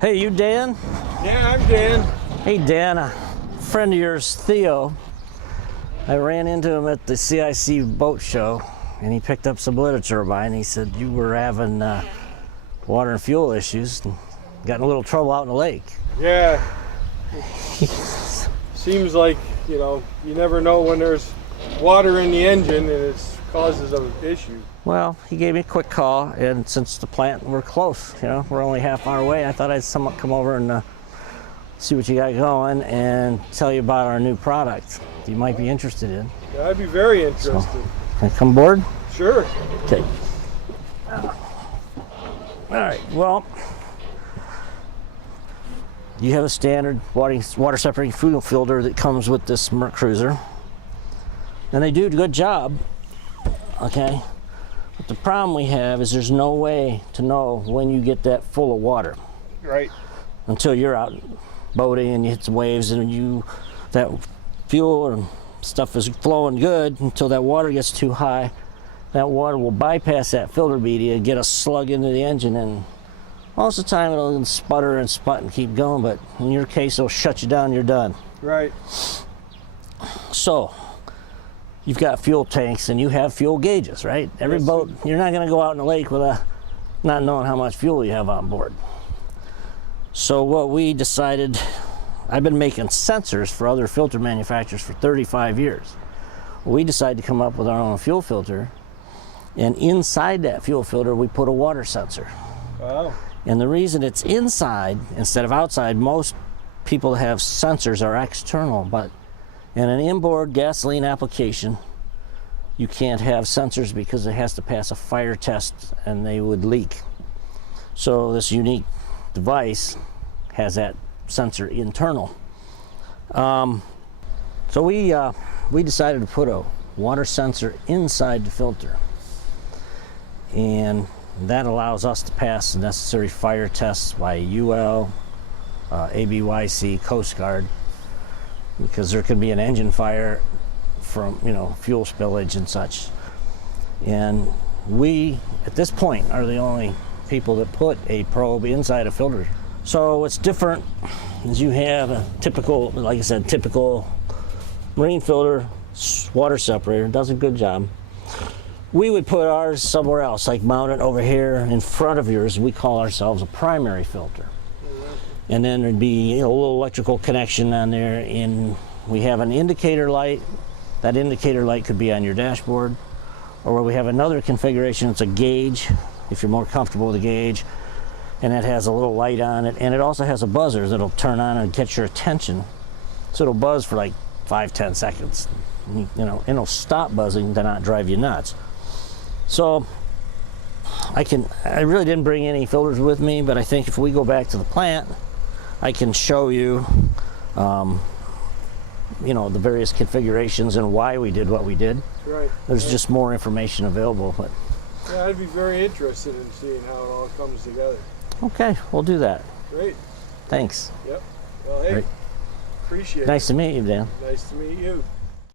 Hey, you Dan? Yeah, I'm Dan. Hey, Dan, a friend of yours, Theo, I ran into him at the CIC boat show, and he picked up some literature of mine. He said you were having water and fuel issues and got in a little trouble out in the lake. Yeah. Seems like, you never know when there's water in the engine and it causes an issue. Well, he gave me a quick call, and since the plant, we're close, we're only half hour away, I thought I'd somewhat come over and see what you got going and tell you about our new product you might be interested in. Yeah, I'd be very interested. So, can I come aboard? Sure. Okay. All right, well, you have a standard water separating fuel filter that comes with this Merc Cruiser, and they do a good job, okay? But the problem we have is there's no way to know when you get that full of water. Right. Until you're out boating and you hit some waves and that fuel and stuff is flowing good until that water gets too high. That water will bypass that filter media and get a slug into the engine, and most of the time it'll sputter and sput and keep going, but in your case it'll shut you down, you're done. Right. So you've got fuel tanks and you have fuel gauges, right? Every Yes. boat, you're not going to go out in the lake with not knowing how much fuel you have on board. So what we decided, I've been making sensors for other filter manufacturers for 35 years. We decided to come up with our own fuel filter, and inside that fuel filter we put a water sensor. Wow. And the reason it's inside instead of outside, most people that have sensors are external, but in an inboard gasoline application, you can't have sensors because it has to pass a fire test and they would leak. So this unique device has that sensor internal. So we decided to put a water sensor inside the filter, and that allows us to pass the necessary fire tests by UL, ABYC, Coast Guard, because there could be an engine fire from fuel spillage and such. And we at this point are the only people that put a probe inside a filter. So what's different is you have a typical, like I said, typical marine filter water separator. It does a good job. We would put ours somewhere else, like mount it over here in front of yours. We call ourselves a primary filter. And then there'd be a little electrical connection on there, and we have an indicator light. That indicator light could be on your dashboard, or we have another configuration. It's a gauge, if you're more comfortable with a gauge, and it has a little light on it, and it also has a buzzer that'll turn on and catch your attention. So it'll buzz for like 5-10 seconds, and it'll stop buzzing to not drive you nuts. So I really didn't bring any filters with me, but I think if we go back to the plant, I can show you, the various configurations and why we did what we did. Right. There's just more information available. But yeah, I'd be very interested in seeing how it all comes together. okay, we'll do that. Great. Thanks. Yep. Well, hey, Great. appreciate it. Nice to meet you, Dan. Nice to meet you.